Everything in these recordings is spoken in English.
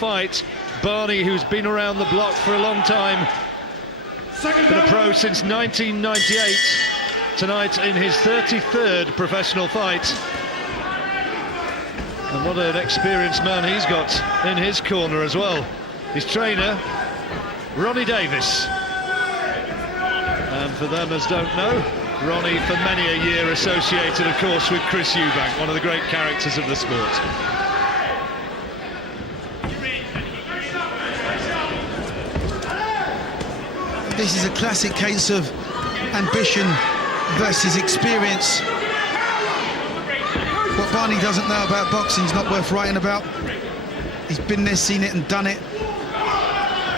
fight. Barney, who's been around the block for a long time, been a pro since 1998, tonight in his 33rd professional fight. And what an experienced man he's got in his corner as well. His trainer, Ronnie Davis. And for them as don't know, Ronnie for many a year associated, of course, with Chris Eubank, one of the great characters of the sport. This is a classic case of ambition versus experience. What Barney doesn't know about boxing is not worth writing about. He's been there, seen it and done it.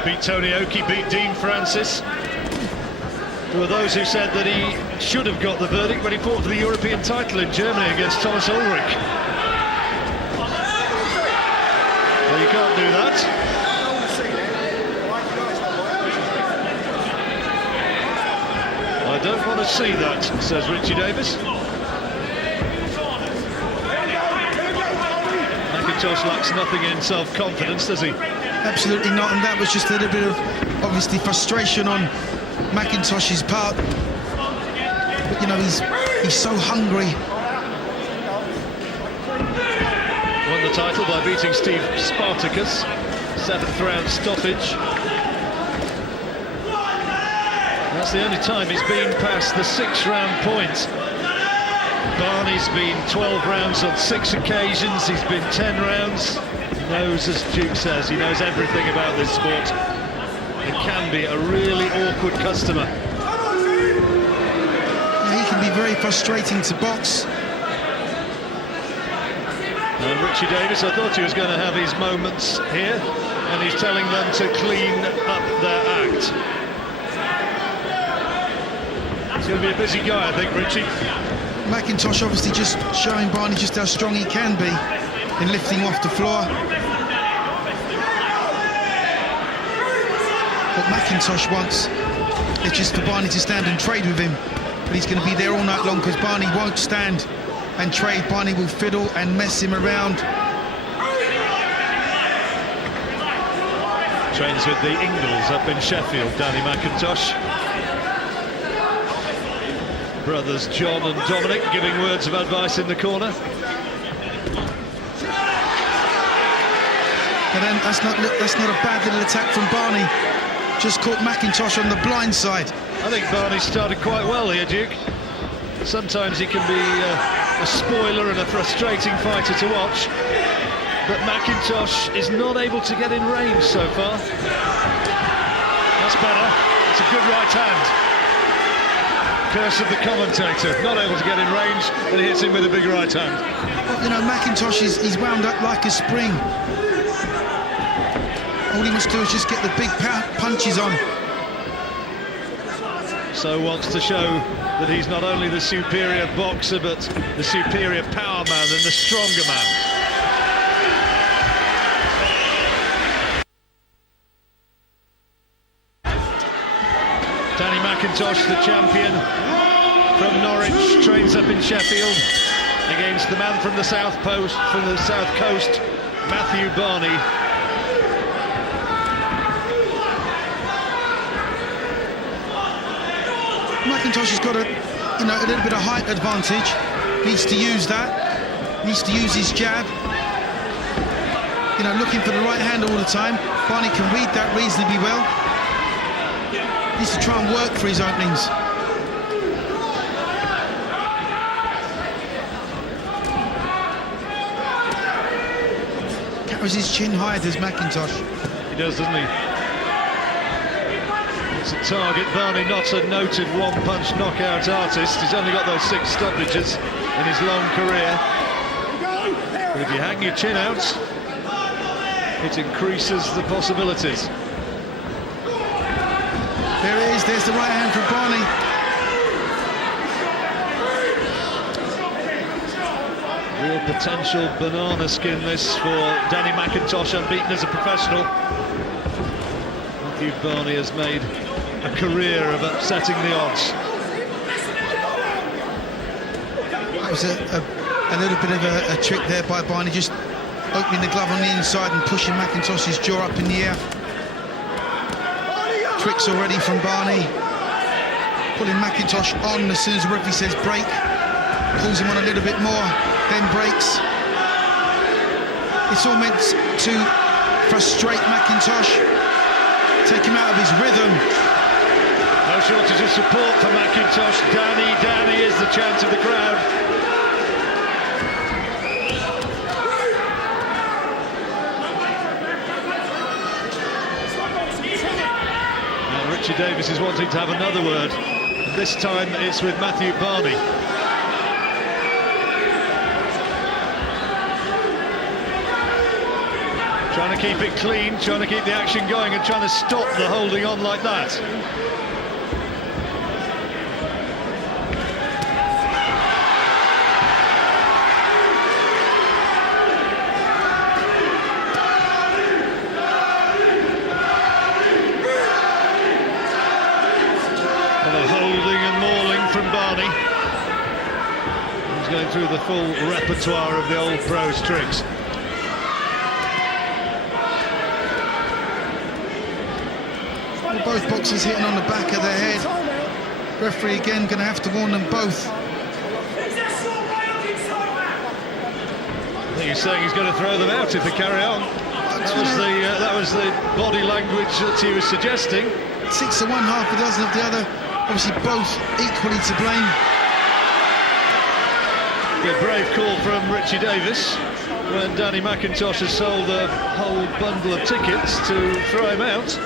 Beat Tony Oki, beat Dean Francis. There were those who said that he should have got the verdict when he fought for the European title in Germany against Thomas Ulrich. Well, you can't do that. I don't want to see that, says Richie Davis. McIntosh lacks nothing in self-confidence, does he? Absolutely not, and that was just a little bit of, obviously, frustration on McIntosh's part. But, you know, he's so hungry. Won the title by beating Steve Spartacus, 7th round stoppage. That's the only time he's been past the 6th round point. Barney's been 12 rounds on 6 occasions, he's been 10 rounds. He knows, as Duke says, he knows everything about this sport. It can be a really awkward customer. Yeah, he can be very frustrating to box. And Richie Davis, I thought he was going to have his moments here, and he's telling them to clean up their act. He's going to be a busy guy, I think, Richie. McIntosh obviously just showing Barney just how strong he can be in lifting off the floor. What McIntosh wants is just for Barney to stand and trade with him. But he's going to be there all night long because Barney won't stand and trade. Barney will fiddle and mess him around. Trains with the Ingles up in Sheffield, Danny McIntosh. Brothers John and Dominic giving words of advice in the corner. But then that's not a bad little attack from Barney. Just caught McIntosh on the blind side. I think Barney started quite well here, Duke. Sometimes he can be a spoiler and a frustrating fighter to watch, but McIntosh is not able to get in range so far. That's better. It's a good right hand. Curse of the commentator, not able to get in range, and he hits him with a big right hand. Well, you know, McIntosh he's wound up like a spring. All he must do is just get the big punches on. So wants to show that he's not only the superior boxer, but the superior power man and the stronger man. Danny McIntosh, the champion from Norwich, trains up in Sheffield against the man from the South Coast, Matthew Barney. McIntosh has got a little bit of height advantage. Needs to use that. Needs to use his jab. You know, looking for the right hand all the time. Barney can read that reasonably well. Needs to try and work for his openings. Carries his chin high, does McIntosh. He does, doesn't he? It's a target. Barney, not a noted one-punch knockout artist. He's only got those 6 stoppages in his long career. But if you hang your chin out, it increases the possibilities. There it is. There's the right hand from Barney. Real potential banana skin this for Danny McIntosh, unbeaten as a professional. Matthew Barney has made a career of upsetting the odds. That was a little bit of a trick there by Barney, just opening the glove on the inside and pushing McIntosh's jaw up in the air. Tricks already from Barney. Pulling McIntosh on as soon as the referee says break. Pulls him on a little bit more, then breaks. It's all meant to frustrate McIntosh, take him out of his rhythm. No shortage of support for McIntosh. Danny is the chant of the crowd. Now Richie Davis is wanting to have another word. This time it's with Matthew Barney. Trying to keep it clean, trying to keep the action going and trying to stop the holding on like that. Well, holding and mauling from Barney. He's going through the full repertoire of the old pro's tricks. Both boxers hitting on the back of their head. Referee again going to have to warn them both. I think he's saying he's going to throw them out if they carry on. That was the body language that he was suggesting. 6 to 1, half a dozen of the other. Obviously both equally to blame. A brave call from Richie Davis when Danny McIntosh has sold a whole bundle of tickets to throw him out.